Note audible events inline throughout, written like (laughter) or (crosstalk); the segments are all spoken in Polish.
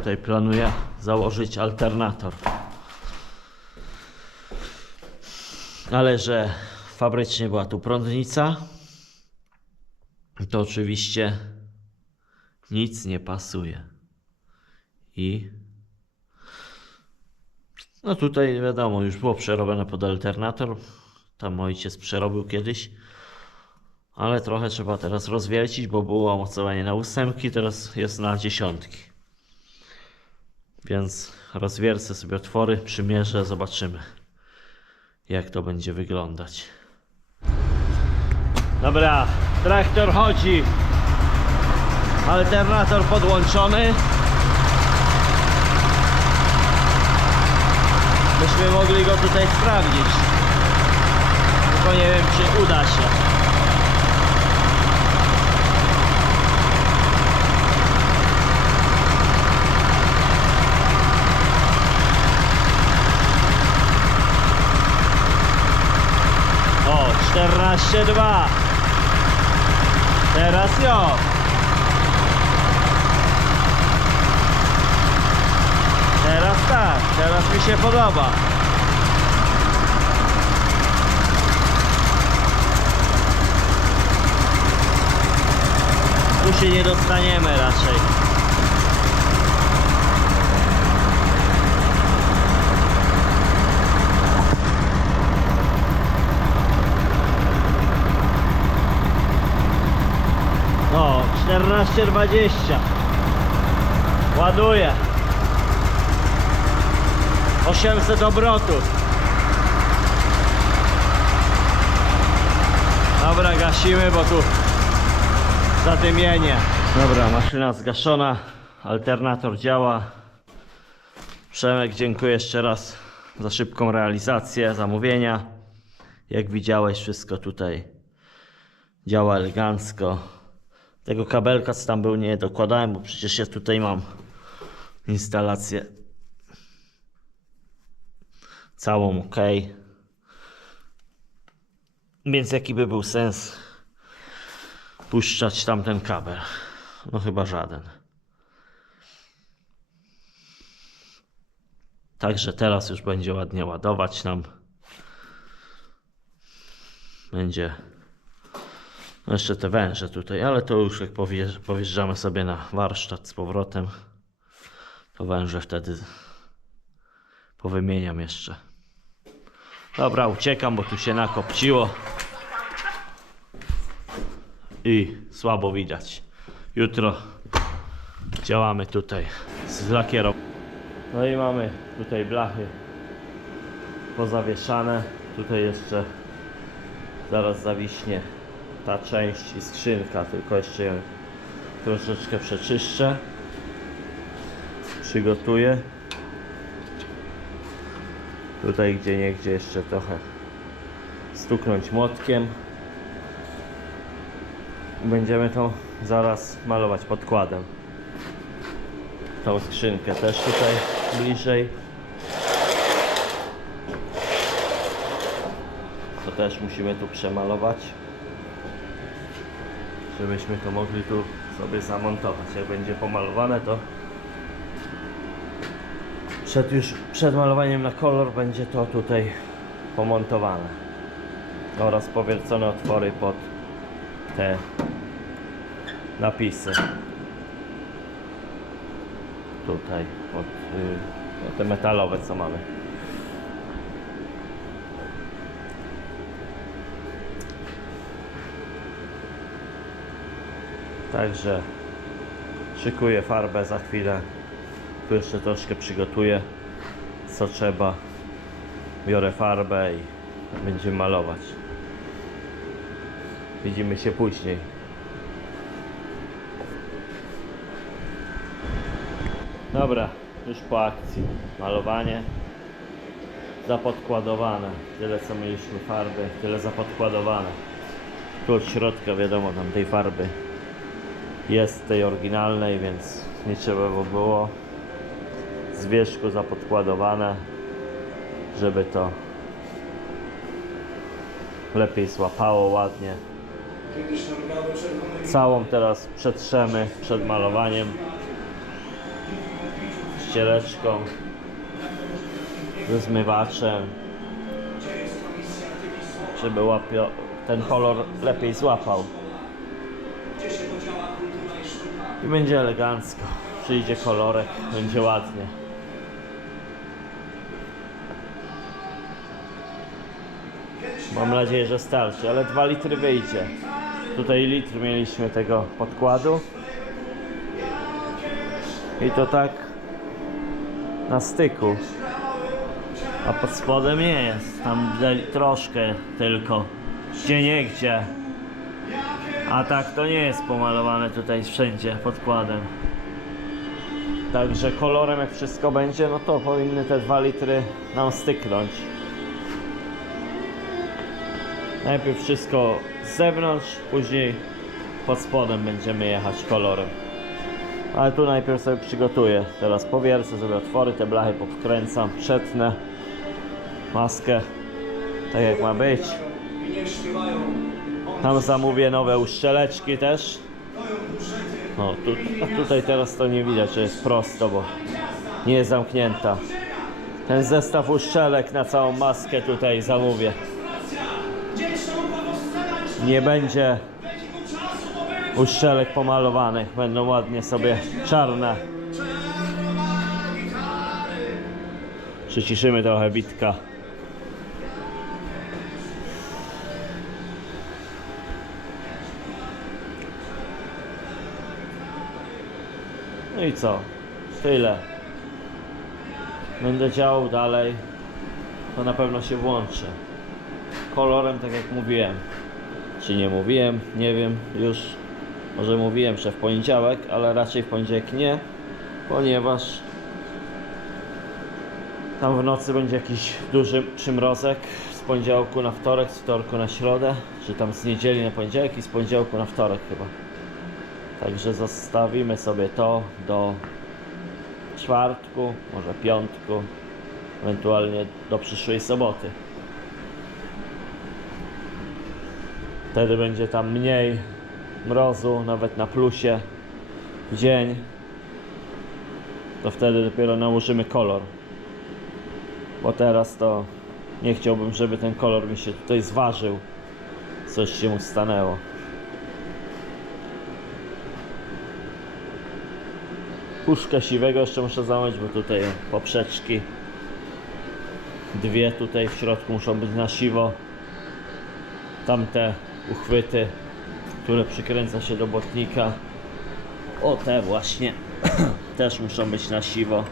tutaj planuję założyć alternator. Ale że fabrycznie była tu prądnica, to oczywiście nic nie pasuje. I no tutaj wiadomo, już było przerobione pod alternator. Tam ojciec przerobił kiedyś. Ale trochę trzeba teraz rozwiercić, bo było mocowanie na ósemki, teraz jest na dziesiątki. Więc rozwiercę sobie otwory, przymierzę, zobaczymy jak to będzie wyglądać. Dobra, traktor chodzi. Alternator podłączony. Myśmy mogli go tutaj sprawdzić. Tylko nie wiem, czy uda się. O, 14,2. Teraz jo. Teraz tak, teraz mi się podoba. Tu się nie dostaniemy raczej. No, 14,20. Ładuję. 800 obrotów. Dobra, gasimy, bo tu zadymienie. Dobra, maszyna zgaszona, alternator działa. Przemek, dziękuję jeszcze raz za szybką realizację zamówienia. Jak widziałeś, wszystko tutaj działa elegancko. Tego kabelka, co tam był, nie dokładałem, bo przecież ja tutaj mam instalację całą ok. Więc jaki by był sens puszczać tamten kabel? No chyba żaden. Także teraz już będzie ładnie ładować nam. Będzie no jeszcze te węże tutaj, ale to już jak powjeżdż- powjeżdżamy sobie na warsztat z powrotem, to węże wtedy powymieniam jeszcze. Dobra, uciekam, bo tu się nakopciło i słabo widać. Jutro działamy tutaj z lakierą. No i mamy tutaj blachy pozawieszane. Tutaj jeszcze zaraz zawiśnie ta część i skrzynka, tylko jeszcze ją troszeczkę przeczyszczę. Przygotuję. Tutaj gdzie niegdzie jeszcze trochę stuknąć młotkiem. Będziemy to zaraz malować podkładem. Tą skrzynkę też tutaj bliżej. To też musimy tu przemalować. Żebyśmy to mogli tu sobie zamontować. Jak będzie pomalowane to przed już przed malowaniem na kolor będzie to tutaj pomontowane. Oraz powiercone otwory pod te napisy. Tutaj pod y, no te metalowe co mamy także szykuję farbę za chwilę tu jeszcze troszkę przygotuję co trzeba. Biorę farbę i będziemy malować. Widzimy się później. Dobra, już po akcji. Malowanie zapodkładowane. Tyle co mieliśmy farby, tyle zapodkładowane. Tu od środka wiadomo tam tej farby jest tej oryginalnej, więc nie trzeba by było z wierzchu zapodkładowane, żeby to lepiej złapało ładnie. Całą teraz przetrzemy przed malowaniem. ściereczką, ze zmywaczem, żeby łapio, ten kolor lepiej złapał. I będzie elegancko. Przyjdzie kolorek, będzie ładnie. Mam nadzieję, że starczy, ale 2 litry wyjdzie. Tutaj litr mieliśmy tego podkładu. I to tak na styku. A pod spodem nie jest. Tam troszkę tylko. Gdzie nie gdzie. A tak to nie jest pomalowane tutaj wszędzie podkładem. Także kolorem jak wszystko będzie, no to powinny te 2 litry nam styknąć. Najpierw wszystko z zewnątrz, później pod spodem będziemy jechać kolorem. Ale tu najpierw sobie przygotuję. Teraz powiercę sobie otwory, te blachy powkręcam, przetnę maskę tak jak ma być. Tam zamówię nowe uszczeleczki też. No tu, a tutaj teraz to nie widać, że jest prosto, bo nie jest zamknięta. Ten zestaw uszczelek na całą maskę tutaj zamówię. Nie będzie uszczelek pomalowanych, będą ładnie sobie czarne. Przyciszymy trochę bitka. No i co? Tyle. Będę działał dalej. To na pewno się włączy. Kolorem, tak jak mówiłem. Czy nie mówiłem? Nie wiem już. Może mówiłem, że w poniedziałek, ale raczej w poniedziałek nie, ponieważ tam w nocy będzie jakiś duży przymrozek z poniedziałku na wtorek, z wtorku na środę, czy tam z niedzieli na poniedziałek i z poniedziałku na wtorek chyba. Także zostawimy sobie to do czwartku, może piątku, ewentualnie do przyszłej soboty. Wtedy będzie tam mniej mrozu, nawet na plusie dzień. To wtedy dopiero nałożymy kolor. Bo teraz to nie chciałbym, żeby ten kolor mi się tutaj zważył. Coś się mu stanęło. Puszkę siwego jeszcze muszę zamówić, bo tutaj poprzeczki dwie tutaj w środku muszą być na siwo. Tamte uchwyty, które przykręca się do botnika. O te właśnie (clears throat) też muszą być na siwo.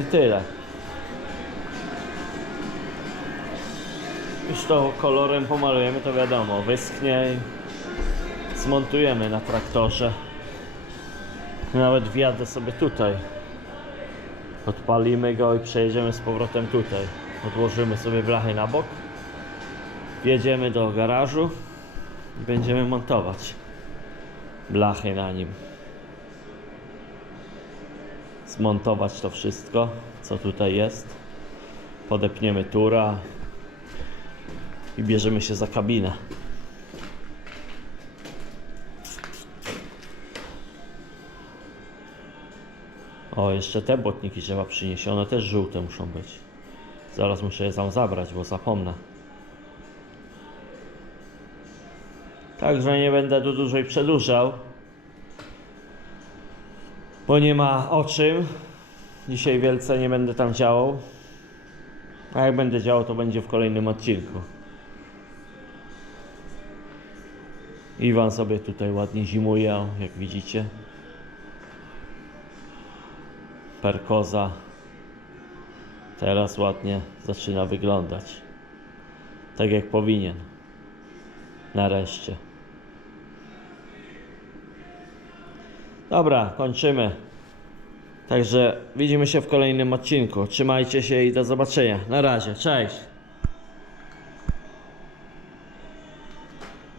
I tyle. Już to kolorem pomalujemy, to wiadomo, wyschnie i zmontujemy na traktorze. Nawet wjadę sobie tutaj. Odpalimy go i przejedziemy z powrotem tutaj. Odłożymy sobie blachy na bok. Wjedziemy do garażu i będziemy montować blachy na nim. Zmontować to wszystko, co tutaj jest. Podepniemy tura i bierzemy się za kabinę. O, jeszcze te botniki trzeba przynieść. One też żółte muszą być. Zaraz muszę je tam zabrać, bo zapomnę. Także nie będę tu dłużej przedłużał. Bo nie ma o czym. Dzisiaj wielce nie będę tam działał. A jak będę działał, to będzie w kolejnym odcinku. Iwan sobie tutaj ładnie zimuje, jak widzicie. Perkoza teraz ładnie zaczyna wyglądać. Tak jak powinien. Nareszcie. Dobra, kończymy. Także widzimy się w kolejnym odcinku. Trzymajcie się i do zobaczenia. Na razie, cześć.